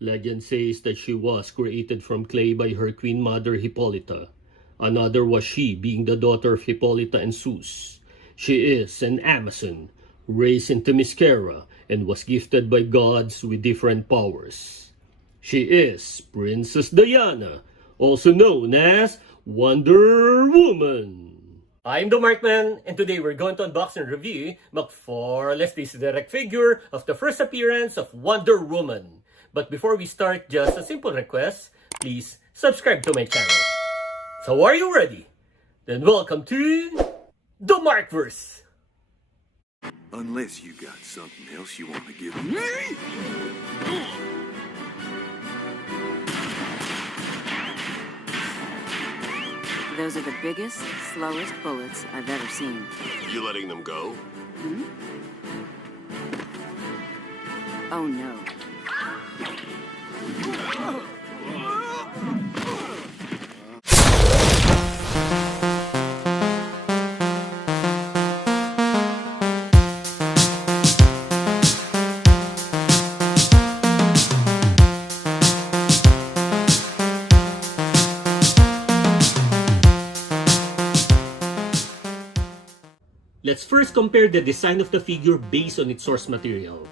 Legend says that she was created from clay by her queen mother Hippolyta. Another was she, being the daughter of Hippolyta and Zeus. She is an Amazon, raised into Themyscira, and was gifted by gods with different powers. She is Princess Diana, also known as Wonder Woman. I'm the Markman, and today we're going to unbox and review McFarlane's direct figure of the first appearance of Wonder Woman. But before we start, just a simple request, please subscribe to my channel. So are you ready? Then welcome to the Markverse! Unless you got something else you want to give me. Those are the biggest, slowest bullets I've ever seen. You letting them go? Hmm? Oh no. Let's first compare the design of the figure based on its source material.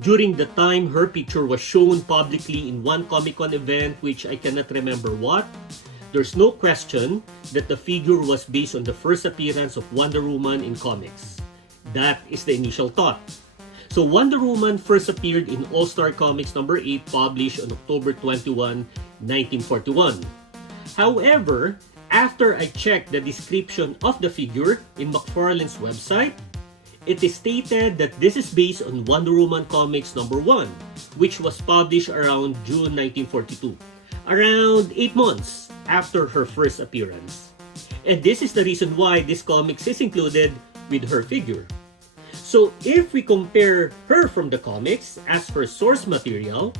During the time her picture was shown publicly in one Comic-Con event, which I cannot remember what, there's no question that the figure was based on the first appearance of Wonder Woman in comics. That is the initial thought. So Wonder Woman first appeared in All-Star Comics number 8, published on October 21, 1941. However, after I checked the description of the figure in McFarlane's website, it is stated that this is based on Wonder Woman Comics number 1, which was published around June 1942, around 8 months after her first appearance. And this is the reason why this comics is included with her figure. So if we compare her from the comics as her source material,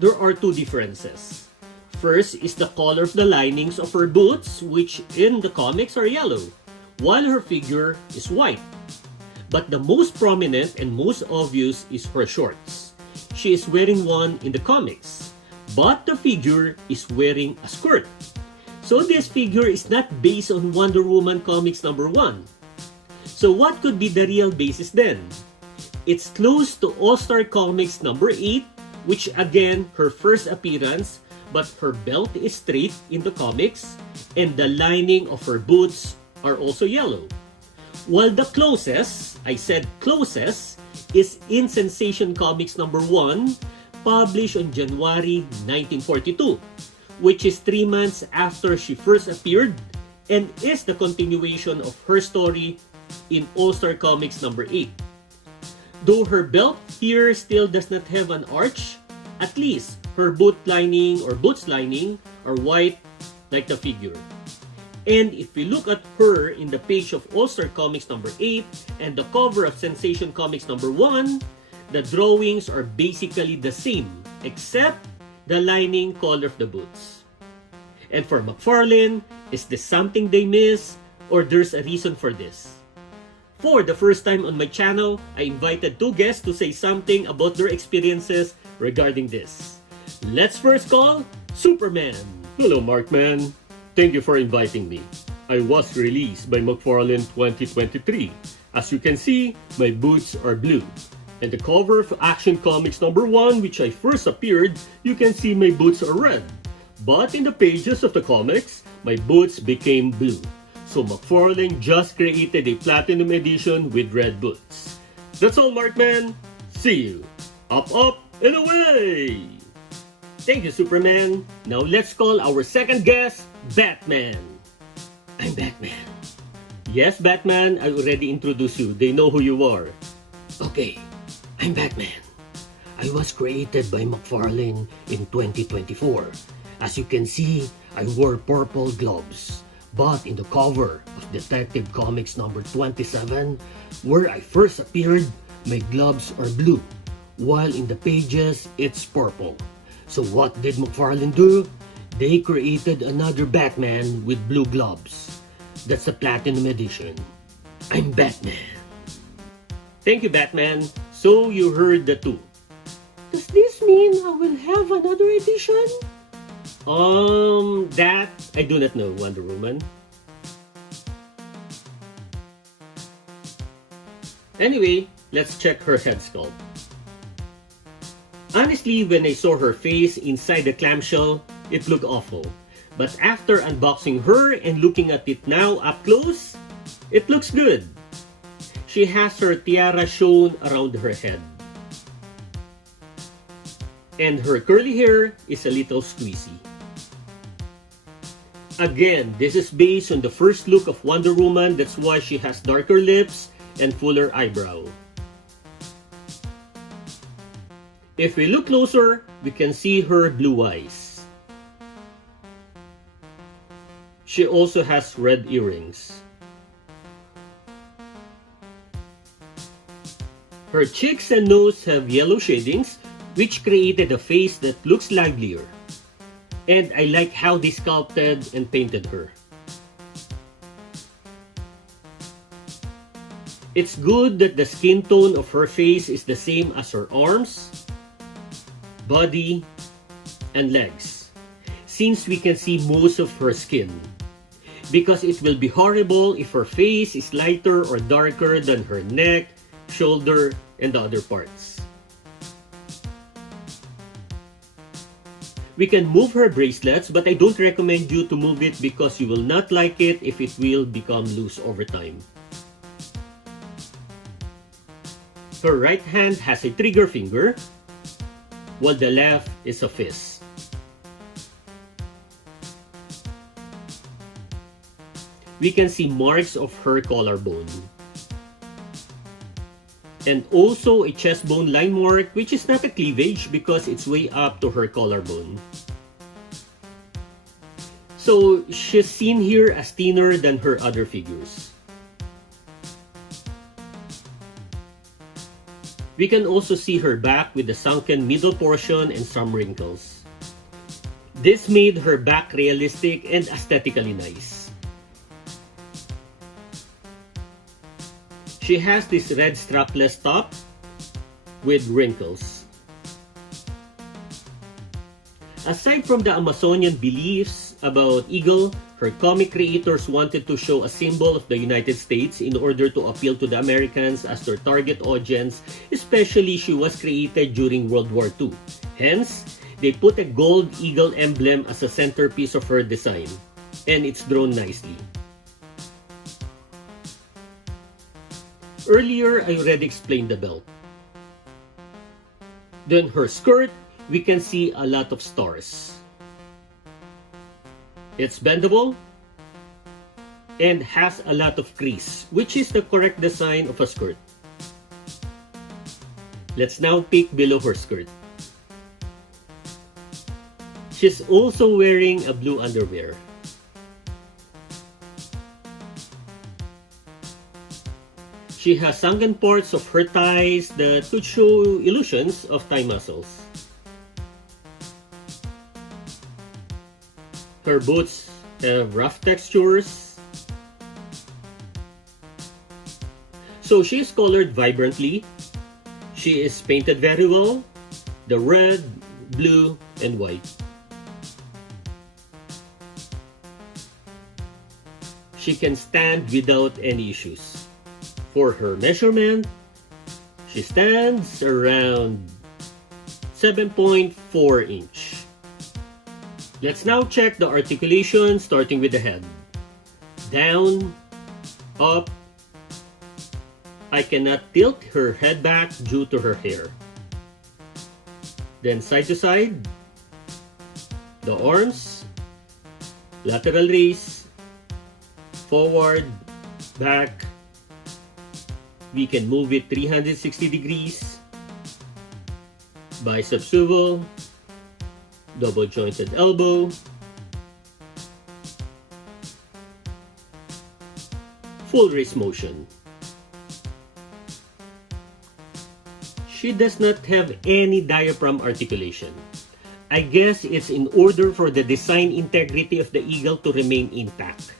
there are two differences. First is the color of the linings of her boots, which in the comics are yellow, while her figure is white. But the most prominent and most obvious is her shorts. She is wearing one in the comics, but the figure is wearing a skirt. So this figure is not based on Wonder Woman Comics number 1. So what could be the real basis then? It's close to All-Star Comics number 8, which again, her first appearance, but her belt is straight in the comics, and the lining of her boots are also yellow. While the closest, I said closest, is in Sensation Comics number 1, published on January 1942, which is 3 months after she first appeared and is the continuation of her story in All-Star Comics number 8. Though her belt here still does not have an arch, at least her boot lining or boots lining are white like the figure. And if we look at her in the page of All-Star Comics number 8 and the cover of Sensation Comics number 1, the drawings are basically the same except the lining color of the boots. And for McFarlane, is this something they miss or there's a reason for this? For the first time on my channel, I invited 2 guests to say something about their experiences regarding this. Let's first call Superman. Hello, Markman. Thank you for inviting me. I was released by McFarlane 2023. As you can see, my boots are blue. And the cover of Action Comics number 1, which I first appeared, you can see my boots are red. But in the pages of the comics, my boots became blue. So McFarlane just created a platinum edition with red boots. That's all, Markman. See you. Up, up, and away! Thank you, Superman. Now let's call our second guest, Batman. I'm Batman. Yes, Batman, I already introduced you. They know who you are. Okay, I'm Batman. I was created by McFarlane in 2024. As you can see, I wore purple gloves. But in the cover of Detective Comics number 27, where I first appeared, my gloves are blue, while in the pages, it's purple. So what did McFarlane do? They created another Batman with blue gloves. That's the Platinum Edition. I'm Batman. Thank you, Batman. So you heard the two. Does this mean I will have another edition? That I do not know, Wonder Woman. Anyway, let's check her head sculpt. Honestly, when I saw her face inside the clamshell, it looked awful. But after unboxing her and looking at it now up close, it looks good. She has her tiara shown around her head. And her curly hair is a little squeezy. Again, this is based on the first look of Wonder Woman, that's why she has darker lips and fuller eyebrow. If we look closer, we can see her blue eyes. She also has red earrings. Her cheeks and nose have yellow shadings, which created a face that looks livelier. And I like how they sculpted and painted her. It's good that the skin tone of her face is the same as her arms, body, and legs, since we can see most of her skin. Because it will be horrible if her face is lighter or darker than her neck, shoulder, and the other parts. We can move her bracelets, but I don't recommend you to move it because you will not like it if it will become loose over time. Her right hand has a trigger finger, while the left is a fist. We can see marks of her collarbone. And also a chest bone line mark, which is not a cleavage because it's way up to her collarbone. So she's seen here as thinner than her other figures. We can also see her back with the sunken middle portion and some wrinkles. This made her back realistic and aesthetically nice. She has this red strapless top with wrinkles. Aside from the Amazonian beliefs about eagle, her comic creators wanted to show a symbol of the United States in order to appeal to the Americans as their target audience, especially she was created during World War II. Hence, they put a gold eagle emblem as a centerpiece of her design, and it's drawn nicely. Earlier, I already explained the belt. Then her skirt, we can see a lot of stars. It's bendable and has a lot of crease, which is the correct design of a skirt. Let's now peek below her skirt. She's also wearing a blue underwear. She has sunken parts of her thighs that could show illusions of thigh muscles. Her boots have rough textures. So she is colored vibrantly. She is painted very well. The red, blue, and white. She can stand without any issues. For her measurement, she stands around 7.4 inch. Let's now check the articulation starting with the head. Down, up. I cannot tilt her head back due to her hair. Then side to side. The arms, lateral raise, forward, back. We can move it 360 degrees, bicep swivel, double jointed elbow, full raise motion. She does not have any diaphragm articulation. I guess it's in order for the design integrity of the eagle to remain intact.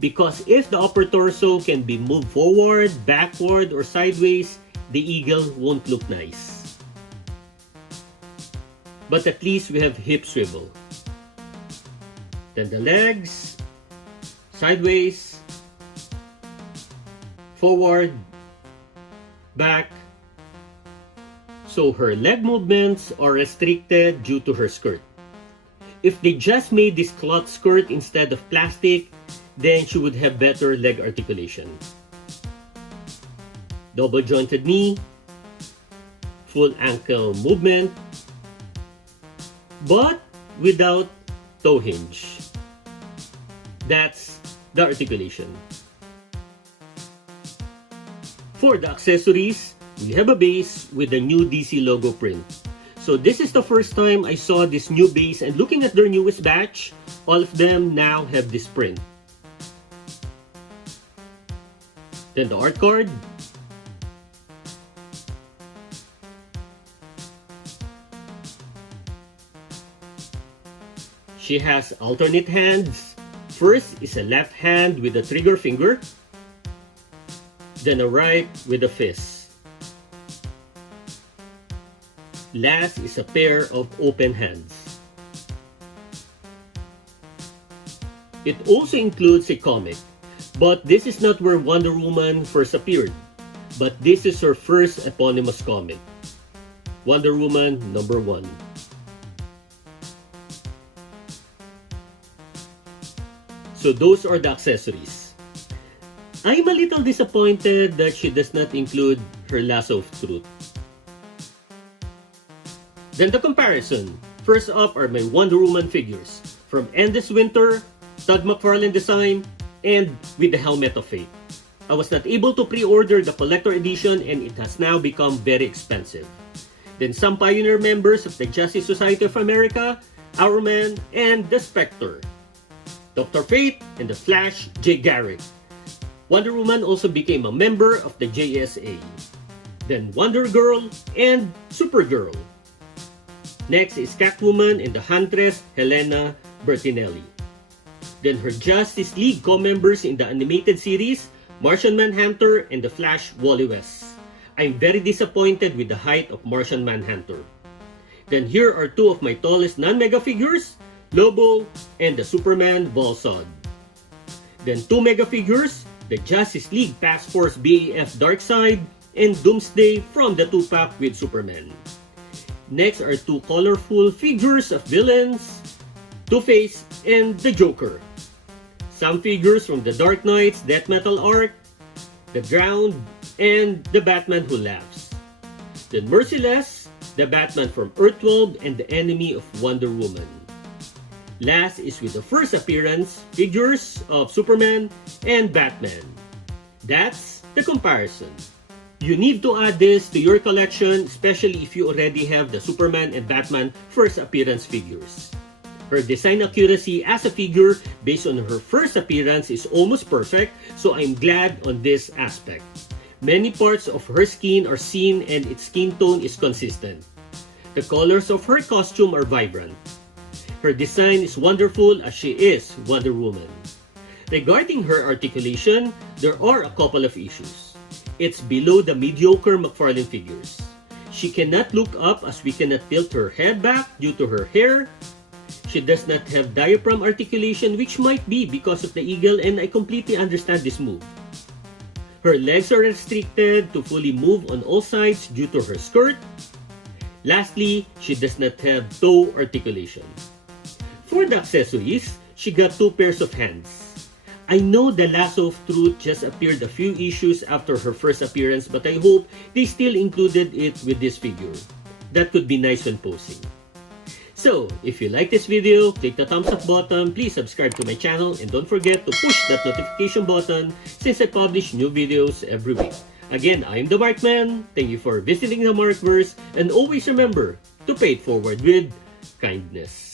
Because if the upper torso can be moved forward, backward, or sideways, the eagle won't look nice. but at least we have hip swivel. Then the legs, sideways, forward, back. So her leg movements are restricted due to her skirt. If they just made this cloth skirt instead of plastic, then she would have better leg articulation. Double jointed knee, full ankle movement, but without toe hinge. That's the articulation. For the accessories, we have a base with the new DC logo print. So this is the first time I saw this new base, and looking at their newest batch, all of them now have this print. Then the art card. She has alternate hands. First is a left hand with a trigger finger, then a right with a fist. Last is a pair of open hands. It also includes a comic, but this is not where Wonder Woman first appeared, but this is her first eponymous comic, Wonder Woman #1. So those are the accessories. I'm a little disappointed that she does not include her lasso of truth. Then the comparison. First up are my Wonder Woman figures from Endless Winter, Todd McFarlane design, and with the Helmet of Fate. I was not able to pre-order the collector edition and it has now become very expensive. Then some pioneer members of the Justice Society of America, Hourman, and the Spectre. Dr. Fate and the Flash, Jay Garrick. Wonder Woman also became a member of the JSA. Then Wonder Girl and Supergirl. Next is Catwoman and the Huntress, Helena Bertinelli. Then her Justice League co-members in the animated series, Martian Manhunter and the Flash, Wally West. I'm very disappointed with the height of Martian Manhunter. Then here are two of my tallest non-mega figures, Lobo and the Superman Volsod. Then two mega figures, the Justice League Task Force BAF Darkseid and Doomsday from the 2-pack with Superman. Next are two colorful figures of villains, Two-Face and the Joker. Some figures from the Dark Knight's Death Metal arc, The Drowned, and the Batman Who Laughs. Then Merciless, the Batman from Earth 12 and the enemy of Wonder Woman. Last is with the first appearance figures of Superman and Batman. That's the comparison. You need to add this to your collection, especially if you already have the Superman and Batman first appearance figures. Her design accuracy as a figure based on her first appearance is almost perfect, so I'm glad on this aspect. Many parts of her skin are seen and its skin tone is consistent. The colors of her costume are vibrant. Her design is wonderful as she is Wonder Woman. Regarding her articulation, there are a couple of issues. It's below the mediocre McFarlane figures. She cannot look up as we cannot tilt her head back due to her hair. She does not have diaphragm articulation, which might be because of the eagle, and I completely understand this move. Her legs are restricted to fully move on all sides due to her skirt. Lastly, she does not have toe articulation. For the accessories, she got two pairs of hands. I know the Lasso of Truth just appeared a few issues after her first appearance, but I hope they still included it with this figure. That could be nice when posing. So, if you like this video, click the thumbs up button, please subscribe to my channel, and don't forget to push that notification button since I publish new videos every week. Again, I'm the Markman, thank you for visiting the Markverse, and always remember to pay it forward with kindness.